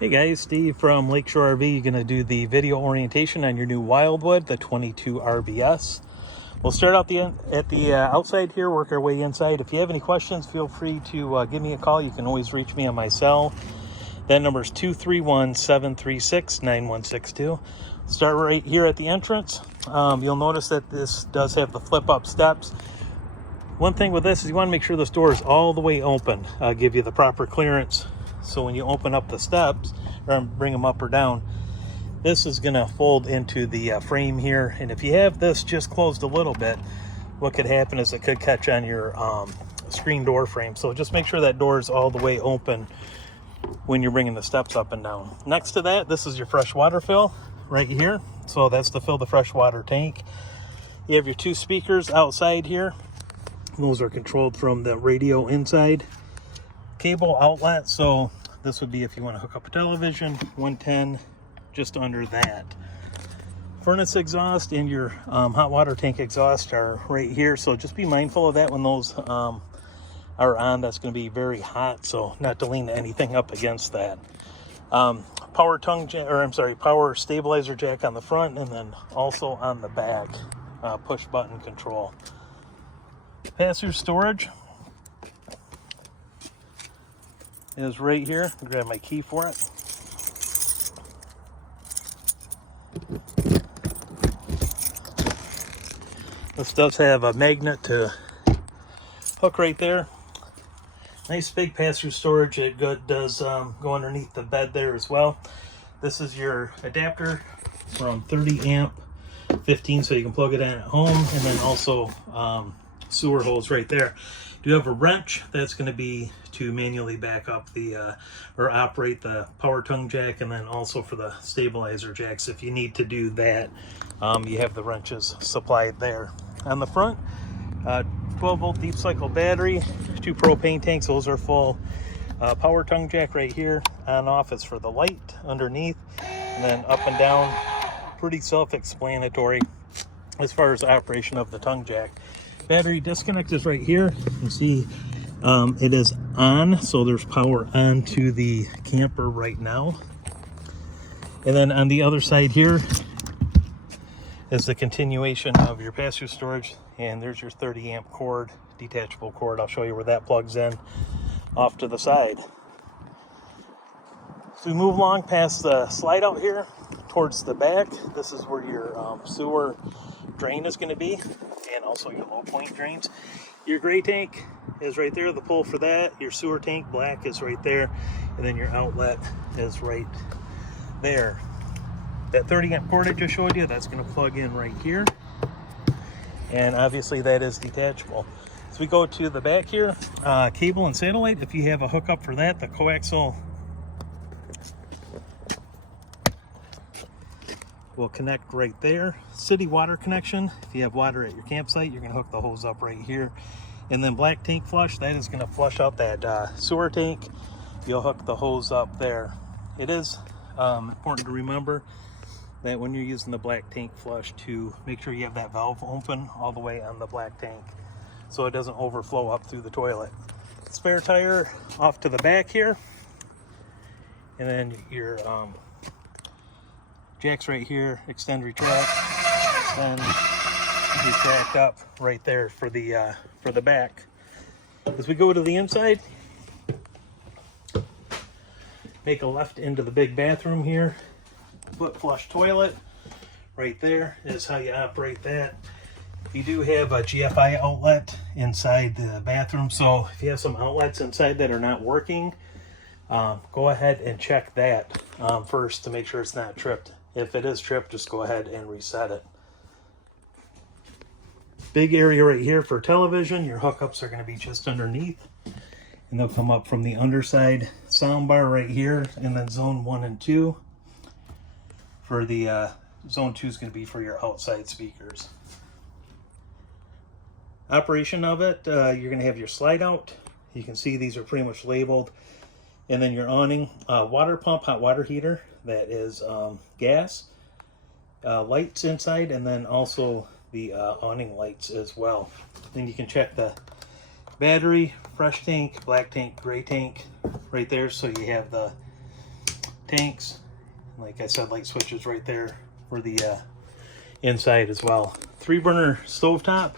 Hey guys, Steve from Lakeshore RV. You're going to do the video orientation on your new Wildwood, the 22 RBS. We'll start out at the outside here, work our way inside. If you have any questions, feel free to give me a call. You can always reach me on my cell. That number is 231-736-9162. Start right here at the entrance. You'll notice that this does have the flip-up steps. One thing with this is you want to make sure this door is all the way open. Give you the proper clearance. So when you open up the steps, or bring them up or down, this is going to fold into the frame here. And if you have this just closed a little bit, what could happen is it could catch on your screen door frame. So just make sure that door is all the way open when you're bringing the steps up and down. Next to that, this is your fresh water fill right here. So that's to fill the fresh water tank. You have your two speakers outside here. Those are controlled from the radio inside. Cable outlet, so this would be if you want to hook up a television. 110 just under that. Furnace exhaust and your hot water tank exhaust are right here, so just be mindful of that when those are on. That's going to be very hot, so not to lean anything up against that. Power stabilizer jack on the front, and then also on the back, push button control. Pass-through storage is right here. I'll grab my key for it. This does have a magnet to hook right there. Nice big pass-through storage. It does go underneath the bed there as well. This is your adapter from 30 amp 15, so you can plug it in at home, and then also sewer hose right there. Do you have a wrench? That's going to be to manually back up the or operate the power tongue jack, and then also for the stabilizer jacks. If you need to do that, you have the wrenches supplied there. On the front, 12 volt deep cycle battery, 2 propane tanks. Those are full. Power tongue jack right here. On off is for the light underneath, and then up and down. Pretty self-explanatory as far as operation of the tongue jack. Battery disconnect is right here. You can see it is on, so there's power on to the camper right now. And then on the other side here is the continuation of your pass-through storage, and there's your 30 amp cord, detachable cord. I'll show you where that plugs in off to the side. So we move along past the slide out here towards the back. This is where your sewer drain is going to be, and also your low point drains. Your gray tank is right there, the pull for that. Your sewer tank, black, is right there, and then your outlet is right there. That 30 amp cord I just showed you, that's going to plug in right here, and obviously that is detachable. So we go to the back here, cable and satellite. If you have a hookup for that, the coaxial will connect right there. City water connection. If you have water at your campsite, you're going to hook the hose up right here. And then black tank flush, that is going to flush out that sewer tank. You'll hook the hose up there. It is important to remember that when you're using the black tank flush, to make sure you have that valve open all the way on the black tank so it doesn't overflow up through the toilet. Spare tire off to the back here, and then your jacks right here, extend, retract, extend, retract up right there for the back. As we go to the inside, make a left into the big bathroom here. Foot flush toilet right there is how you operate that. You do have a GFI outlet inside the bathroom, so if you have some outlets inside that are not working, go ahead and check that first to make sure it's not tripped. If it is tripped, just go ahead and reset it. Big area right here for television. Your hookups are going to be just underneath, and they'll come up from the underside. Sound bar right here, and then zone 1 and 2. For the zone 2 is going to be for your outside speakers. Operation of it, you're going to have your slide out. You can see these are pretty much labeled. And then your awning, water pump, hot water heater, that is gas, lights inside, and then also the awning lights as well. Then you can check the battery, fresh tank, black tank, gray tank right there, so you have the tanks. Like I said, light switches right there for the inside as well. 3-burner stovetop.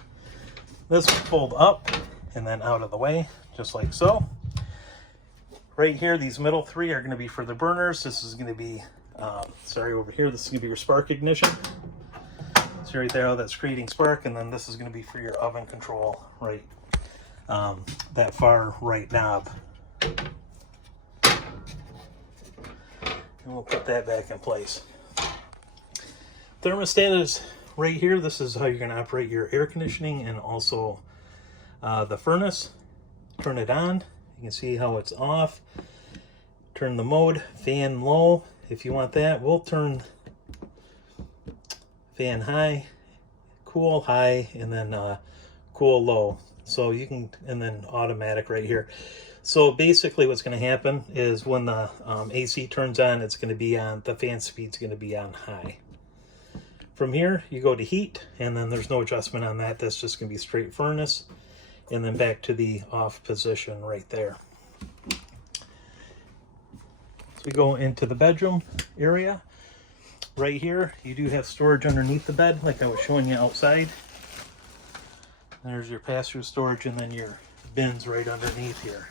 This will fold up and then out of the way, just like so. Right here, these middle 3 are going to be for the burners. This is going to be, over here, this is going to be your spark ignition. See right there how that's creating spark, and then this is going to be for your oven control, right? That far right knob. And we'll put that back in place. Thermostat is right here. This is how you're going to operate your air conditioning and also the furnace. Turn it on. You can see how it's off. Turn the mode, fan low if you want that. We'll turn fan high, cool high, and then cool low. So you can, and then automatic right here. So basically what's going to happen is when the AC turns on, it's going to be on, the fan speed's going to be on high. From here, you go to heat, and then there's no adjustment on that. That's just going to be straight furnace, and then back to the off position right there. So we go into the bedroom area. Right here, you do have storage underneath the bed, like I was showing you outside. There's your pass-through storage, and then your bins right underneath here.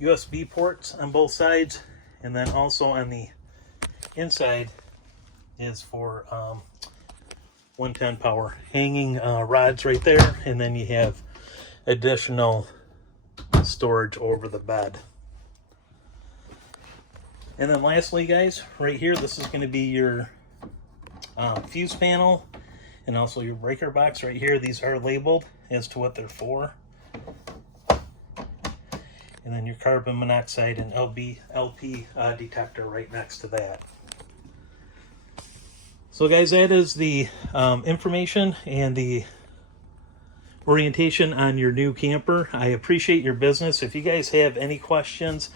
USB ports on both sides, and then also on the inside is for 110 power. Hanging rods right there, and then you have additional storage over the bed. And then lastly, guys, right here, this is going to be your fuse panel and also your breaker box right here. These are labeled as to what they're for. And then your carbon monoxide and LP detector right next to that. So guys, that is the information and the orientation on your new camper. I appreciate your business. If you guys have any questions,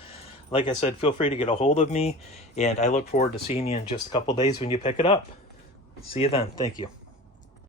like I said, feel free to get a hold of me, and I look forward to seeing you in just a couple days when you pick it up. See you then. Thank you.